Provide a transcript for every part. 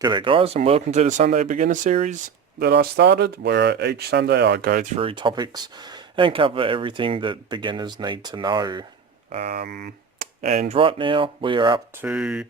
G'day guys, and welcome to the Sunday Beginner series that I started, where each Sunday I go through topics and cover everything that beginners need to know. And right now we are up to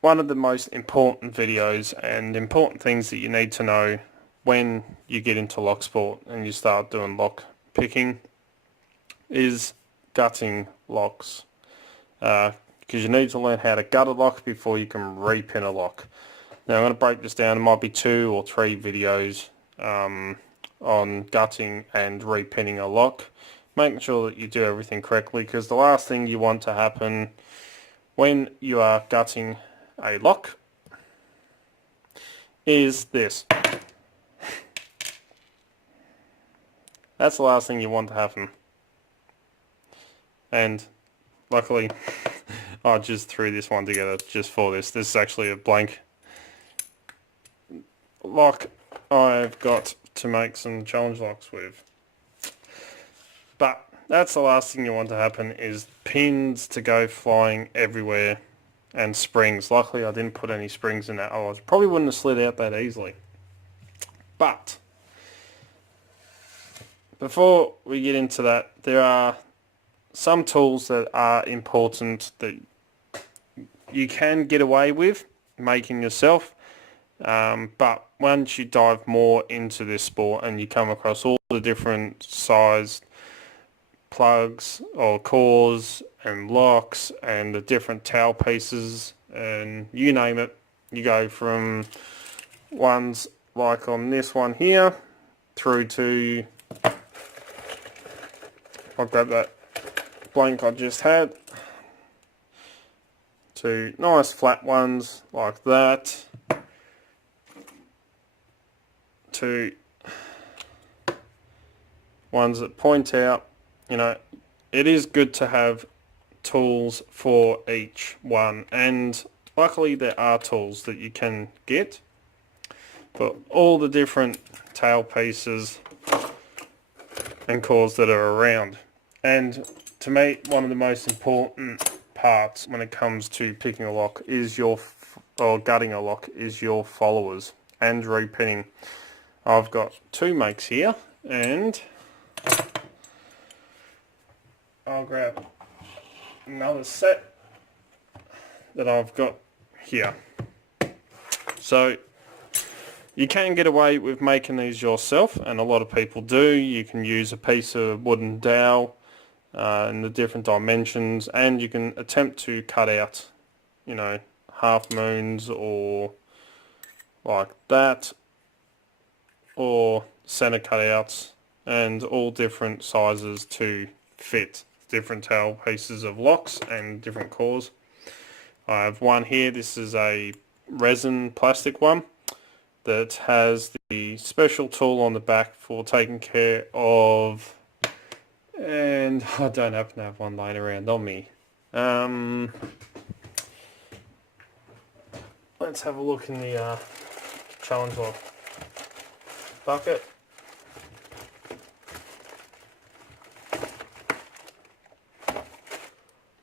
one of the most important videos and important things that you need to know when you get into Locksport and you start doing lock picking is gutting locks. Because you need to learn how to gut a lock before you can repin a lock. Now I'm going to break this down. It might be 2 or 3 videos on gutting and repinning a lock, making sure that you do everything correctly, because the last thing you want to happen when you are gutting a lock is this. That's the last thing you want to happen. And luckily I just threw this one together just for this. This is actually a blank lock I've got to make some challenge locks with. But that's the last thing you want to happen, is pins to go flying everywhere and springs. Luckily I didn't put any springs in that, otherwise probably wouldn't have slid out that easily. But before we get into that, there are some tools that are important that you can get away with making yourself, but once you dive more into this sport and you come across all the different sized plugs or cores and locks and the different tail pieces and you name it, you go from ones like on this one here through to, I'll grab that blank I just had, to nice flat ones like that, to ones that point out. You know, it is good to have tools for each one, and luckily there are tools that you can get for all the different tail pieces and cores that are around. And to me, one of the most important parts when it comes to picking a lock is or gutting a lock is your followers and repinning. I've got 2 makes here, and I'll grab another set that I've got here. So you can get away with making these yourself, and a lot of people do. You can use a piece of wooden dowel in the different dimensions, and you can attempt to cut out, you know, half moons or like that, or center cutouts, and all different sizes to fit different tail pieces of locks and different cores. I have one here. This is a resin plastic one that has the special tool on the back for taking care of, and I don't happen to have one laying around on me. Let's have a look in the challenge lock bucket.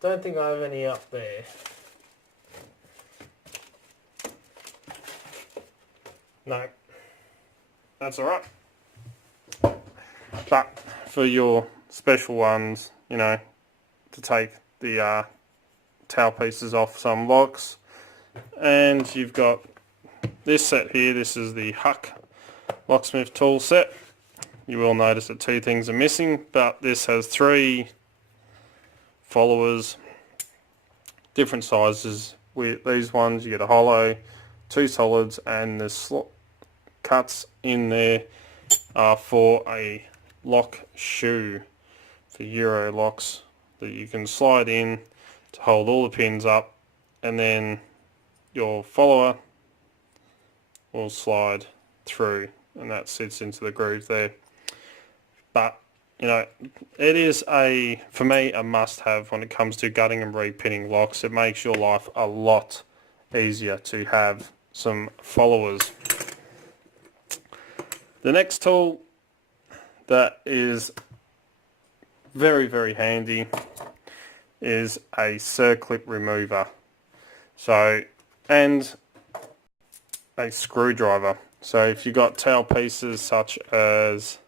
Don't think I have any up there. No, that's alright. But for your special ones, you know, to take the tail pieces off some locks, and you've got this set here. This is the Huck locksmith tool set. You will notice that 2 things are missing, but this has 3 followers, different sizes. With these ones you get a hollow, 2 solids, and the slot cuts in there are for a lock shoe for Euro locks that you can slide in to hold all the pins up, and then your follower will slide through, and that sits into the groove there. But you know, it is for me a must-have when it comes to gutting and repinning locks. It makes your life a lot easier to have some followers. The next tool that is very, very handy is a circlet remover. So, and a screwdriver. So if you've got tail pieces such as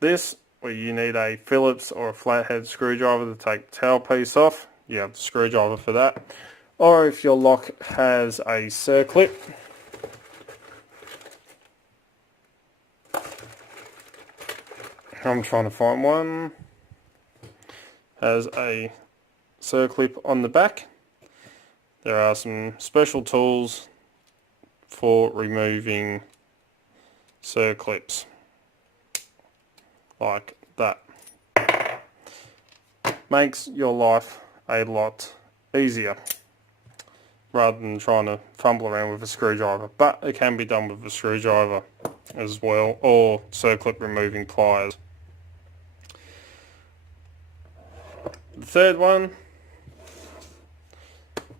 this, where you need a Phillips or a flathead screwdriver to take the tail piece off, you have the screwdriver for that. Or if your lock has a circlet, I'm trying to find one, has a circlip on the back. There are some special tools for removing circlips like that. Makes your life a lot easier rather than trying to fumble around with a screwdriver, but it can be done with a screwdriver as well, or circlip removing pliers. The third one,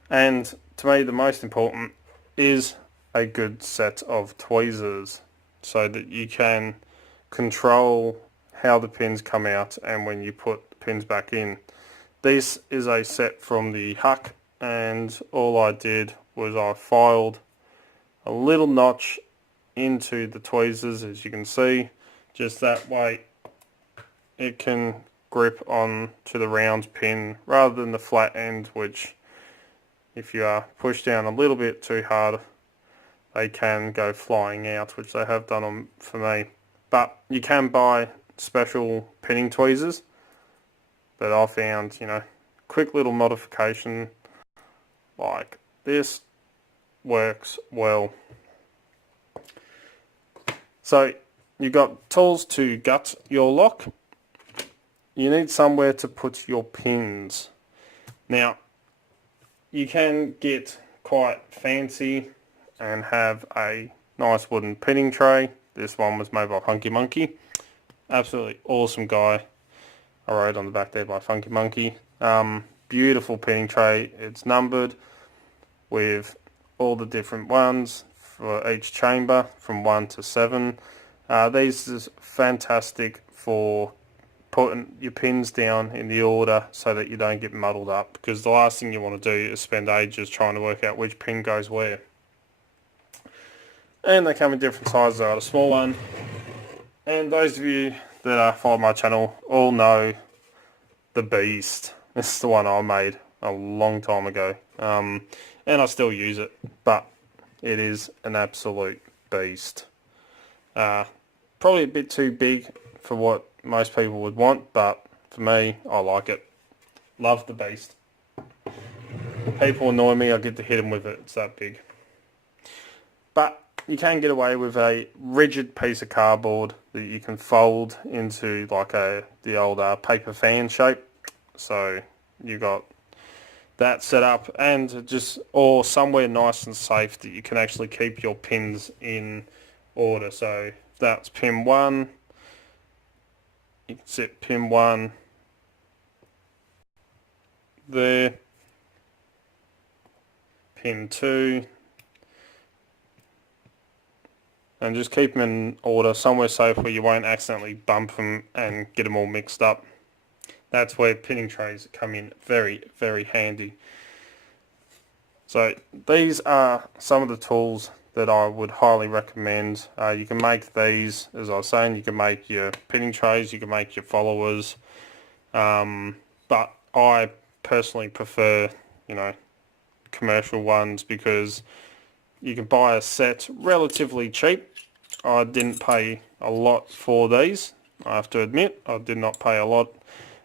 and to me the most important, is a good set of tweezers so that you can control how the pins come out and when you put the pins back in. This is a set from the Huck, and all I did was I filed a little notch into the tweezers, as you can see, just that way it can grip on to the round pin rather than the flat end, which if you are pushed down a little bit too hard they can go flying out, which they have done for me. But you can buy special pinning tweezers, but I found, you know, quick little modification like this works well. So you've got tools to gut your lock. You need somewhere to put your pins. Now you can get quite fancy and have a nice wooden pinning tray. This one was made by Funky Monkey. Absolutely awesome guy. I wrote on the back there by Funky Monkey. Beautiful pinning tray. It's numbered with all the different ones for each chamber from 1 to 7. These is fantastic for putting your pins down in the order so that you don't get muddled up, because the last thing you want to do is spend ages trying to work out which pin goes where. And they come in different sizes. I got a small one, and those of you that follow my channel all know the Beast. This is the one I made a long time ago, and I still use it, but it is an absolute beast. Probably a bit too big for what most people would want, but for me, I like it. Love the Beast. People annoy me, I get to hit them with it, it's that big. But you can get away with a rigid piece of cardboard that you can fold into like the old paper fan shape. So you got that set up, and just, or somewhere nice and safe that you can actually keep your pins in order. So that's pin 1. You can set pin 1 there, pin 2, and just keep them in order somewhere safe where you won't accidentally bump them and get them all mixed up. That's where pinning trays come in very, very handy. So these are some of the tools that I would highly recommend. You can make these, as I was saying, you can make your pinning trays, you can make your followers, but I personally prefer, you know, commercial ones, because you can buy a set relatively cheap. I didn't pay a lot for these, I have to admit. I did not pay a lot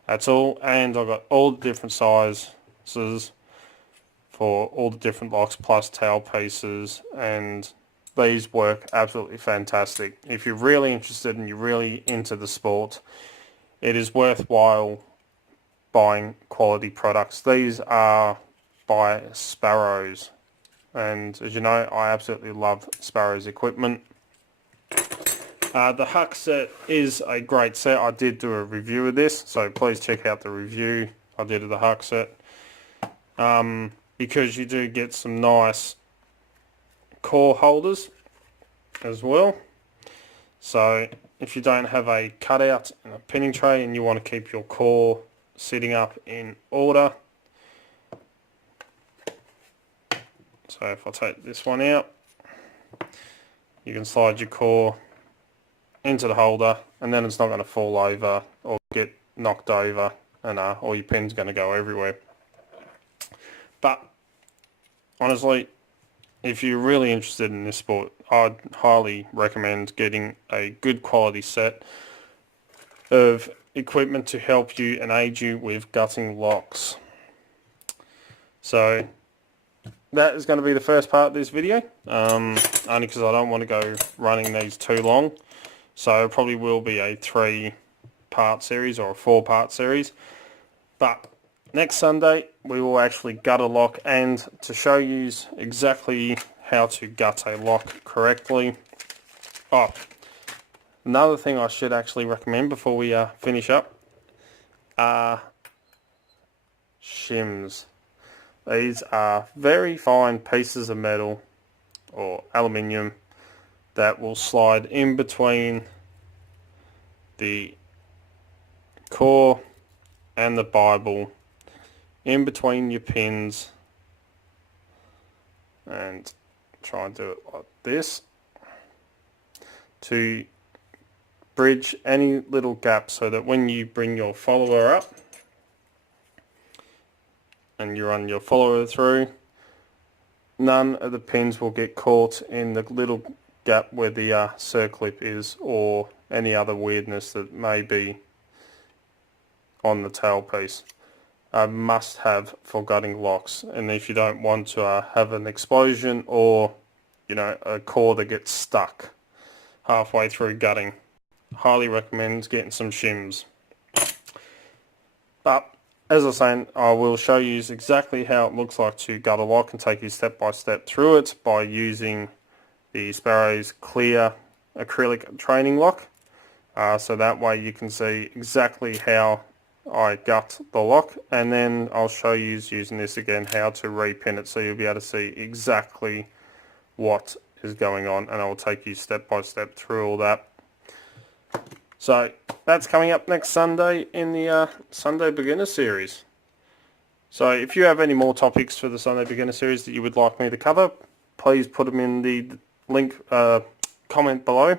at all, and I got all the different sizes for all the different locks plus tail pieces, and these work absolutely fantastic. If you're really interested and you're really into the sport, it is worthwhile buying quality products. These are by Sparrows, and as you know, I absolutely love Sparrows equipment. The Huck set is a great set. I did do a review of this, so please check out the review I did of the Huck set, because you do get some nice core holders as well. So if you don't have a cutout and a pinning tray and you want to keep your core sitting up in order, so if I take this one out, you can slide your core into the holder, and then it's not going to fall over or get knocked over, and all your pins going to go everywhere. But honestly, if you're really interested in this sport, I'd highly recommend getting a good quality set of equipment to help you and aid you with gutting locks. So that is going to be the first part of this video, only because I don't want to go running these too long. So it probably will be a 3-part series or a 4-part series. But next Sunday we will actually gut a lock, and to show you exactly how to gut a lock correctly. Oh, another thing I should actually recommend before we finish up are shims. These are very fine pieces of metal or aluminium that will slide in between the core and the Bible, in between your pins, and try and do it like this to bridge any little gap, so that when you bring your follower up and you run your follower through, none of the pins will get caught in the little gap where the circlip is, or any other weirdness that may be on the tailpiece. A must have for gutting locks, and if you don't want to have an explosion or a core that gets stuck halfway through gutting, highly recommend getting some shims. But as I was saying, I will show you exactly how it looks like to gut a lock and take you step by step through it by using the Sparrow's clear acrylic training lock. So that way you can see exactly how I gut the lock, and then I'll show you using this again how to repin it, so you'll be able to see exactly what is going on, and I'll take you step by step through all that. So that's coming up next Sunday in the Sunday Beginner Series. So if you have any more topics for the Sunday Beginner Series that you would like me to cover, please put them in the link comment below,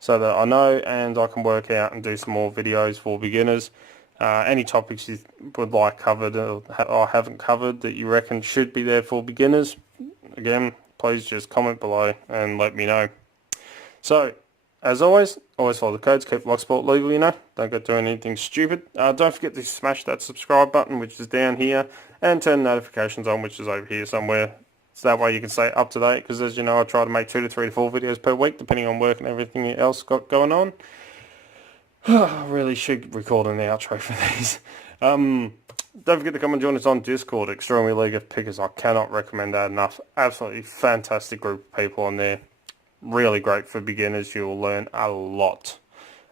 so that I know and I can work out and do some more videos for beginners. Any topics you would like covered or haven't covered that you reckon should be there for beginners, again, please just comment below and let me know. So as always follow the codes, keep Locksport legal, don't go doing anything stupid. Don't forget to smash that subscribe button, which is down here, and turn notifications on, which is over here somewhere, so that way you can stay up to date, because as you know, I try to make 2 to 3 to 4 videos per week, depending on work and everything else got going on. I really should record an outro for these. Don't forget to come and join us on Discord, Extremely League of Pickers. I cannot recommend that enough. Absolutely fantastic group of people on there. Really great for beginners. You will learn a lot.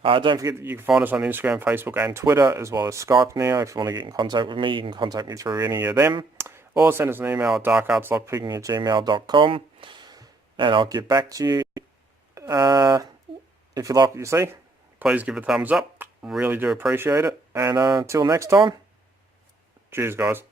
Don't forget that you can find us on Instagram, Facebook and Twitter, as well as Skype now. If you want to get in contact with me, you can contact me through any of them, or send us an email at darkartslockpicking@gmail.com, and I'll get back to you. If you like what you see, please give it a thumbs up. Really do appreciate it. And until next time, cheers guys.